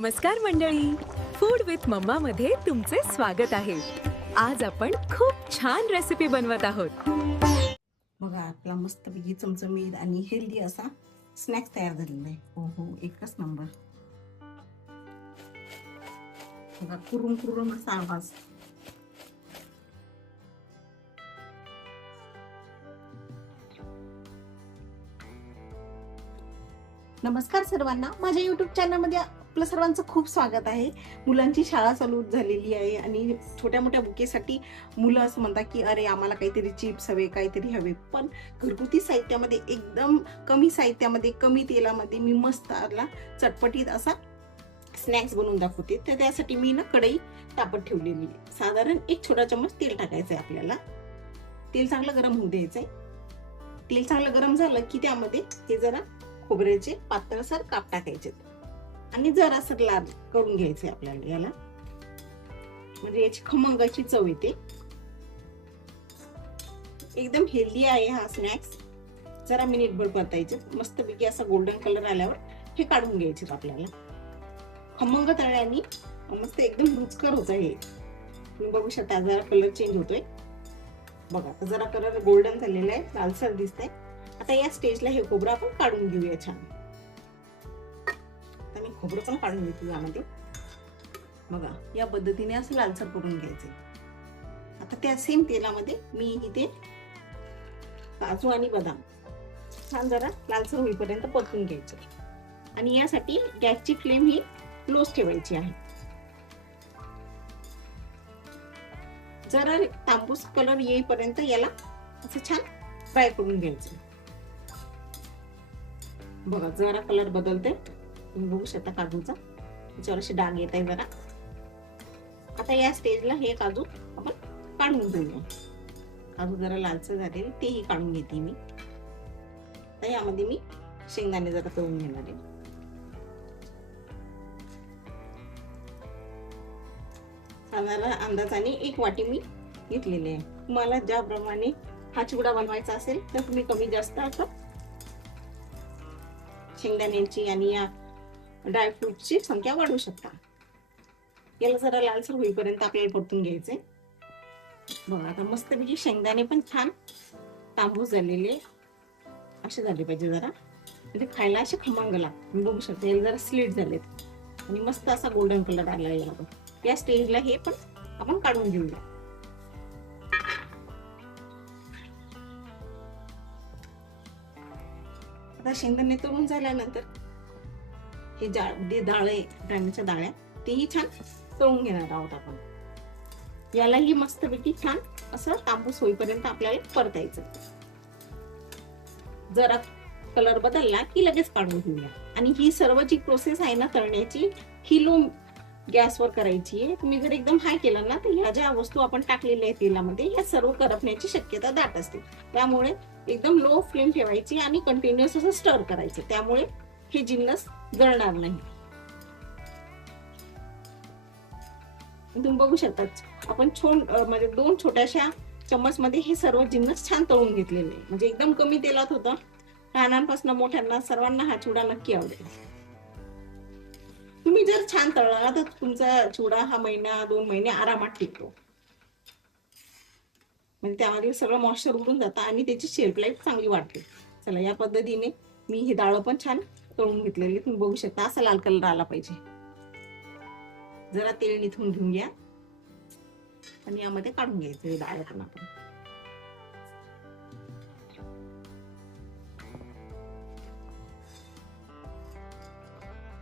नमस्कार मंडळी, food with mamma मध्ये तुमचे स्वागत आहे. आज आपण खूप छान रेसिपी बनवत आहोत. बघा आपला मस्तपैकी चमचमीत आणि हेल्दी असा स्नॅक्स तयार झालेला आहे. हो हो, एकच नंबर. बघा कुरुम कुरुम असा आवाज. नमस्कार सर्वांना, माझ्या युट्यूब चॅनलमध्ये आपलं सर्वांचं खूप स्वागत आहे. मुलांची शाळा चालू झालेली आहे आणि छोट्या मोठ्या बुकेसाठी मुलं असं म्हणतात की अरे आम्हाला काहीतरी चिप्स हवे, काहीतरी हवे. पण घरगुती साहित्यामध्ये एकदम कमी साहित्यामध्ये, कमी तेलामध्ये मी मस्त आला चटपटीत असा स्नॅक्स बनवून दाखवते. तर त्यासाठी मी ना कढई तापत ठेवलेली आहे. साधारण एक छोटा चम्मच तेल टाकायचं आहे आपल्याला. तेल चांगलं गरम होऊ द्यायचंय. तेल चांगलं गरम झालं की त्यामध्ये हे जरा खोबऱ्याचे पातळसर काप टाकायचे आणि जरासं लाल करून घ्यायचे आपल्याला याला, म्हणजे याची खमंग अशी चव येते. एकदम हेल्दी आहे हा स्नॅक्स. जरा मिनिटभर परतायचे. मस्तपैकी असा गोल्डन कलर आल्यावर हे काढून घ्यायचे आपल्याला. खमंग तळल्याने मस्त एकदम रुचकर होत आहे. तुम्ही बघू शकता जरा कलर चेंज होतोय. बघा आता जरा कलर गोल्डन झालेला आहे, लालसर दिसतंय. आता या स्टेजला हे खोबरं आपण काढून घेऊया छान. आता मी खोबरं पण काढून घेते यामध्ये. बघा या पद्धतीने असं लालसर करून घ्यायचे. आता त्या सेम तेलामध्ये मी इथे काजू आणि बदाम छान जरा लालसर होईपर्यंत परतून घ्यायचे. आणि यासाठी गॅसची फ्लेम ही लोच ठेवायची आहे. जरा तांबूस कलर येईपर्यंत याला असं छान फ्राय करून घ्यायचं. बघा जरा कलर बदलते, तुम्ही बघू शकता काजूचा त्याच्यावर असे डाग येत आहे जरा. आता या स्टेजला हे काजू आपण काढून घेऊया. काजू जरा लालसर झाले तेही काढून घेते मी. तर यामध्ये मी शेंगदाणे जरा तळून घेणार आहे. साधारण अंदाजाने एक वाटी मी घेतलेली आहे. तुम्हाला ज्याप्रमाणे हा चिवडा बनवायचा असेल तर तुम्ही कमी जास्त असं शेंगदाण्यांची आणि या ड्रायफ्रूटची संख्या वाढवू शकता. याला जरा लालसर होईपर्यंत आपल्याला परतून घ्यायचे. बघा आता मस्तपैकी शेंगदाणे पण छान तांबूस झालेले असे झाले पाहिजे जरा, म्हणजे खायला असे खमंग लागतात. बघू शकता याला जरा स्लीट झालेत आणि मस्त असा गोल्डन कलर आला याला. या स्टेजला हे पण आपण काढून घेऊया. आता शेंगदाणे तळून झाल्यानंतर हे डाळे डाळीच्या डाळ्या तेही छान तळून घेणार आहोत आपण. यालाही मस्तपैकी छान असं तांबूस होईपर्यंत आपल्याला परतायचं. जरा कलर बदलला की लगेच काढून घेऊया. आणि ही सर्व जी प्रोसेस आहे ना तळण्याची, ही लो गॅसवर करायची आहे. तुम्ही जर एकदम हाय केलं ना तर ह्या ज्या वस्तू आपण टाकलेल्या आहेत तेलामध्ये ह्या सर्व करपण्याची शक्यता दाट असते. त्यामुळे एकदम लो फ्लेम ठेवायची आणि कंटिन्युअस असं स्टर करायचं. त्यामुळे हे जिन्नस जळणार नाही. तुम्ही बघू शकता आपण म्हणजे 2 छोट्याशा चम्मच मध्ये हे सर्व जिन्नस छान तळून घेतलेले. म्हणजे एकदम कमी तेलात होतं. लहानांपासून मोठ्यांना सर्वांना हा चिवडा नक्की आवडेल. तुम्ही जर छान तळला तर तुमचा चिवडा हा महिना 2 महिने आरामात टिकतो. म्हणजे त्यामध्ये सगळं मॉइश्चर उडून जातं आणि त्याची शेल्फ लाईफ चांगली वाढते. चला या पद्धतीने मी ही डाळ पण छान तळून घेतलेली. तुम्ही बघू शकता असा लाल कलर आला पाहिजे. जरा तेल निथून घेऊया आणि यामध्ये काढून घ्यायचं डाळ पण आपण.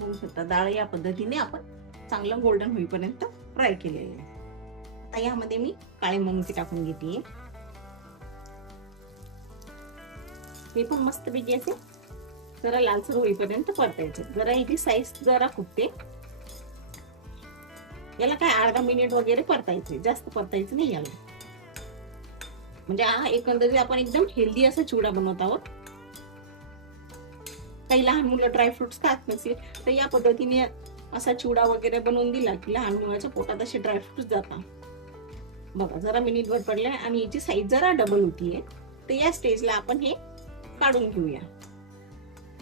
बघू शकता डाळ या पद्धतीने आपण चांगलं गोल्डन होईपर्यंत फ्राय केलेलं आहे. आता यामध्ये मी काळे मनुके टाकून घेते. हे पण मस्तपैकी असे जरा लालसर होईपर्यंत परतायचे. जरा इथे साईज जरा फुटते. याला काय अर्धा मिनिट वगैरे परतायचे, जास्त परतायचं नाही याला. म्हणजे हा एकंदरीत आपण एकदम हेल्दी असा चिवडा बनवत आहोत. काही लहान मुलं ड्रायफ्रुट्स खात नसेल तर या पद्धतीने असा चिवडा वगैरे बनवून दिला की लहान मुलाच्या पोटात असे ड्रायफ्रुट्स जातात. बघा जरा मिनिटभर पडले आणि याची साईज जरा डबल होतीये. तर या स्टेजला आपण हे काढून घेऊया.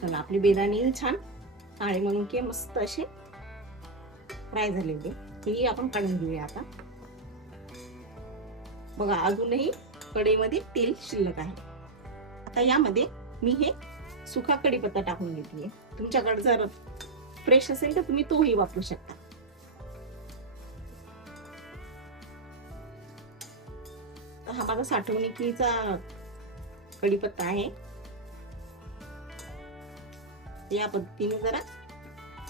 तर आपली बेदाणी छान काळे मनुके मस्त असे फ्राय झालेली ही आपण काढून घेऊया आता. बघा अजूनही कढईमध्ये तेल शिल्लक आहे. आता यामध्ये मी हे सुका कढीपत्ता टाकून घेतलीये. तुमच्याकडे जर फ्रेश असेल तर तुम्ही तोही वापरू शकता. हा माझा साठवणुकीचा कढीपत्ता आहे. या पद्धतीने जरा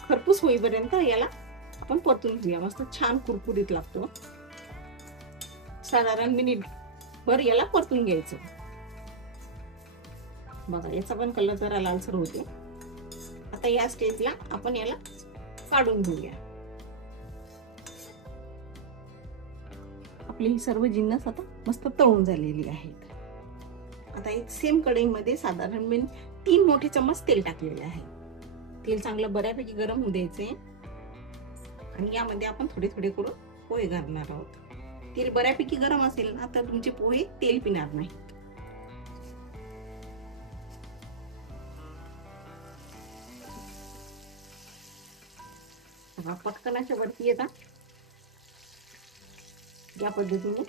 खरपूस होईपर्यंत याला आपण परतून घेऊया. मस्त छान कुरकुरीत लागतो. साधारण मिनिट भर याला परतून घ्यायचं. बघा याचा पण कलर जरा लालसर होते. आता या स्टेजला आपण याला काढून घेऊया. आपली ही सर्व जिन्नस आता मस्त तळून झालेली आहेत. आता एक सेम कढईमध्ये साधारण मी 3 मोठे चम्मच तेल टाकलेले आहे. तेल चांगलं बऱ्यापैकी गरम होऊ द्यायचे आणि यामध्ये आपण थोडे थोडे करून पोहे घालणार आहोत. तेल बऱ्यापैकी गरम असेल ना तर तुमचे पोहे तेल पिणार नाही. पटकनाच्या वरती येतात या पद्धतीने.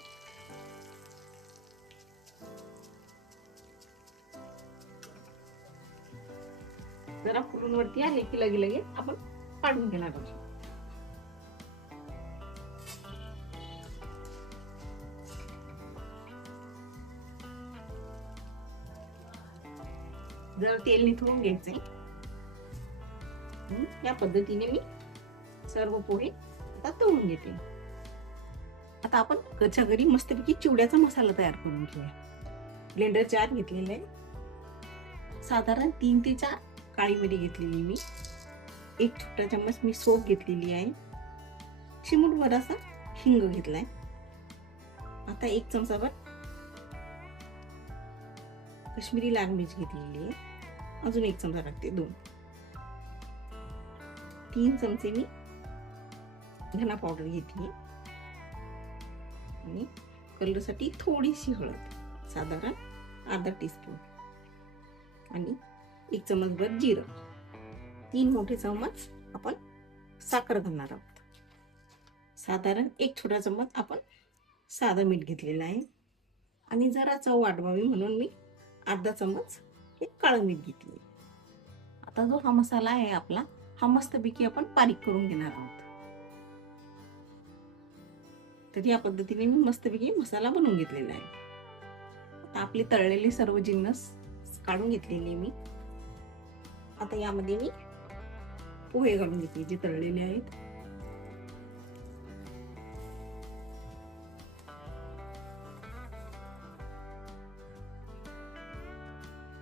जरा फुलून वरती आले की लगे आपण काढून घेणार आहोत. जर तेल निथळून घ्यायचंय. या पद्धतीने मी सर्व पोहे आता तळून घेते. आता आपण घरच्या घरी मस्तपैकी चिवड्याचा मसाला तयार करून घेऊया. ब्लेंडर जार घेतलेला आहे. साधारण 3 ते 4 काळी मिरी घेतलेली मी. 1 छोटा चम्मच मी सोप घेतलेली आहे. चिमूटभर असा हिंग घेतलाय. आता 1 चमचाभर काश्मीरी लाल मिरच घेतलेली आहे. अजून 1 चमचा टाकते. 3 चमचे मी धना पावडर घेतली आणि कलरसाठी थोडीशी हळद, साधारण अर्धा टीस्पून आणि 1 चमचभर जिरं. 3 मोठे चम्मच आपण साखर घालणार आहोत. साधारण 1 छोटा चम्मच आपण साधं मीठ घेतलेलं आहे आणि जरा चव वाढवावी म्हणून मी अर्धा चम्मच हे काळं मीठ घेतले. आता जो हा मसाला आहे आपला, हा मस्तपैकी आपण बारीक करून घेणार आहोत. तर या पद्धतीने मी मस्तपैकी मसाला बनवून घेतलेला आहे. आता आपली तळलेली सर्व जिन्नस काढून घेतलेली मी. आता यामध्ये मी पोहे घालून घेतले जे तळलेले आहेत.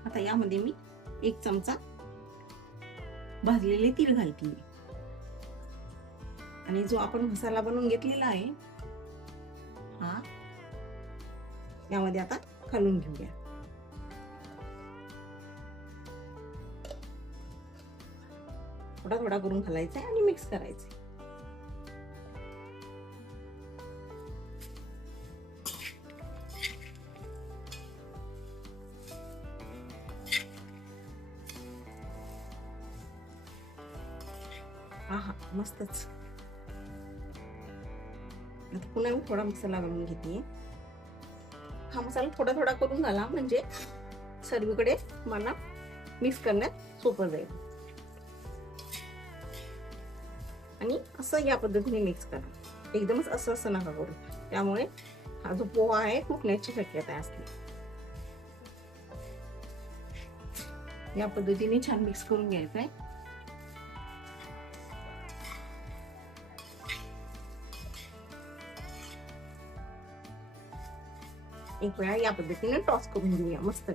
आता यामध्ये मी 1 चमचा भाजलेले तीळ घालते आणि जो आपण मसाला बनवून घेतलेला आहे हा यामध्ये आता घालून घेऊया. थोडा थोडा करून घालायचा आणि मिक्स करायचं. हा मस्तच. आता पुन्हा मी थोडा मसाला घालून घेते. हा मसाला थोडा थोडा करून घाला म्हणजे सर्वीकडे मला मिक्स करण्यात सोपं जाईल. आणि असं या पद्धतीने मिक्स करा. एकदमच असं नका करू, त्यामुळे हा जो पोहा आहे फुटण्याची शक्यता असते. या पद्धतीने छान मिक्स करून घ्यायचं आहे. एक वेळा या पद्धतीने टॉस करून घेऊया मस्त.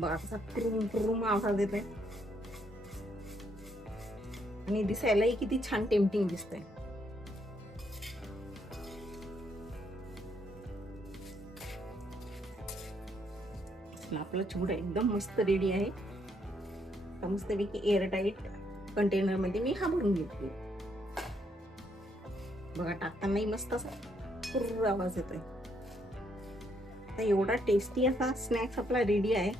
बघा कसा क्रूम क्रूम आवाज येतोय आणि दिसायलाही किती छान टेम्पटिंग दिसतंय. आपला चिवडा एकदम मस्त रेडी आहे. मस्तपैकी एअरटाईट कंटेनर मध्ये मी हा भरून घेतली. बघा टाकतानाही मस्त असा कुर्र आवाज येतोय. एवढा टेस्टी असा स्नॅक्स आपला रेडी आहे.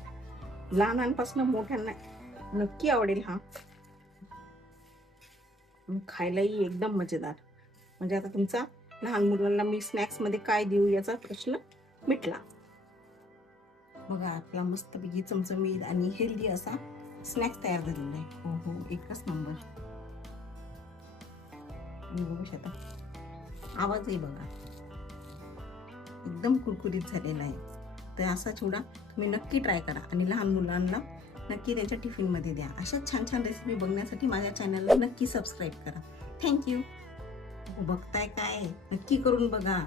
लहानांपासून मोठ्यांना नक्की आवडेल हा. आणि खायलाही एकदम मजेदार. म्हणजे आता तुमचा लहान मुलांना मी स्नॅक्समध्ये काय देऊ याचा प्रश्न मिटला. बघा आपला मस्तपैकी चमचमीत आणि हेल्दी असा स्नॅक्स तयार झालेला आहे. हो हो, एकच नंबर. बघू शकता, आवाजही बघा एकदम कुरकुरीत झालेला आहे. तर असा चिवडा तुम्ही नक्की ट्राय करा आणि लहान मुलांना नक्की त्याच्या टिफिनमध्ये द्या. अशा छान छान रेसिपी बघण्यासाठी माझ्या चॅनलला नक्की सबस्क्राईब करा. थँक्यू. बघताय काय, नक्की करून बघा.